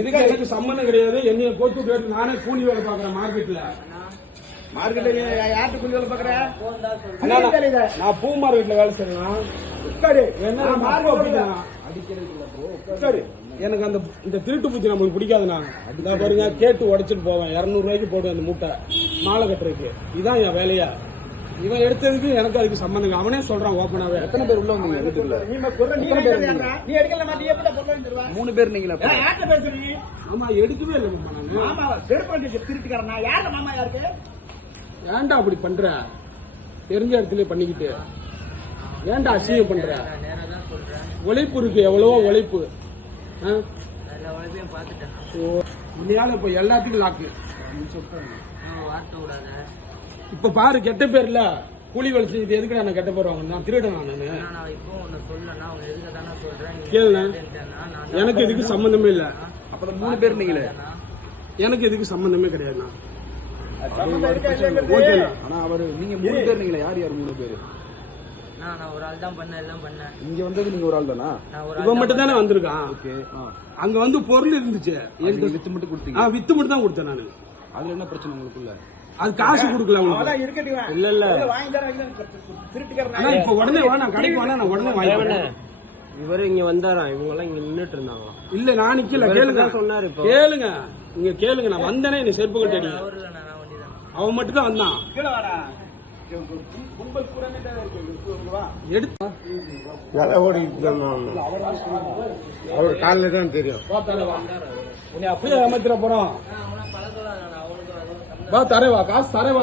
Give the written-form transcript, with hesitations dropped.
இதுக்கு எனக்கு சம்பந்தம் கிடையாது. என்னைய கோத்து போயிட்டு நானே கூலி வேலை பாக்குறேன் மார்க்கெட்ல. யார்கிட்ட கூலி வேலை பாக்குற? நான் பூ மார்க்கெட்ல வேலை செய்யலாம். எனக்கு அந்த இந்த திருட்டு பூச்சி நம்மளுக்கு பிடிக்காது. நான் பாருங்க கேட்டு உடைச்சிட்டு போவேன். 200 ரூபாய்க்கு போடுவேன் அந்த மூட்டை மாலை கட்டுறதுக்கு. இதுதான் என் வேலையா. இவன் எடுத்ததுக்கு எனக்கு அதுக்கு சம்பந்தம். அவனே சொல்றான் ஓப்பனாவே. எத்தனை பேர் உள்ள வந்தீங்க வீட்டுக்குள்ள? நீ எடுக்கல மாட்டீங்க. 3 பேர் நீங்களா? ஆமா எடுக்கவே இல்லை மாமா. திருட்டுக்காரனா யாரு மாமா? யாருக்கு ஏன்டா அப்படி பண்ற? தெரிஞ்ச இடத்துல பண்ணிக்கிட்டு ஏன்டா அசிங்கம் பண்ற? உழைப்பு இருக்கு, எவ்வளவோ உழைப்பு. இல்லையால இப்ப எல்லாத்துக்கும் லாக்கு. இப்ப பாரு கெட்ட பேர் இல்ல கூலி வேலை செஞ்சு எதுக்கு நான் கெட்ட பேர் வாங்க? நான் திருடன் நானு. கேளு, எனக்கு இதுக்கு சம்பந்தமே இல்ல. அப்புறம் 3 பேர் நீங்களே? எனக்கு இதுக்கு சம்பந்தமே கிடையாது. ஆனா அவரு நீங்க 3 பேர் நீங்களே? யார் யார் 3 பேரு? ஒரு ஆள் தான் பண்ண எல்லாம் பண்ண. இங்க வந்தது நீங்க ஒரு ஆள் தானா? இவன் மட்டும் தானே வந்திருக்கான். ஓகே. அங்க வந்து பொருள் இருந்துச்சு. வித்து மட்டும் கொடுத்தீங்க? வித்து மட்டும் தான் கொடுத்தேன் நானு. அதுல என்ன பிரச்சனை உங்களுக்குள்ள? அது காசு கொடுக்கல. இல்ல இல்ல திருட்டுக்காரனா? இப்ப உடனே வா, நான் கடைக்கு வாங்க, நான் உடனே வாங்கிக்கிறேன். இவரு இங்க வந்தாராம். இவங்க எல்லாம் இங்க நின்னுட்டு இருந்தாங்க. இல்ல நான் நிக்கல. கேளுங்க சொன்னாரு. கேளுங்க, நீங்க கேளுங்க. நான் வந்தேனே என்னை செருப்பு கட்டி அவன் மட்டும் தான் வந்தான். அவர் காலில் தான் தெரியும். உன்னை அப்படியே ஏமாத்திர போறோம். வா தரேவா, காசு தரேவா.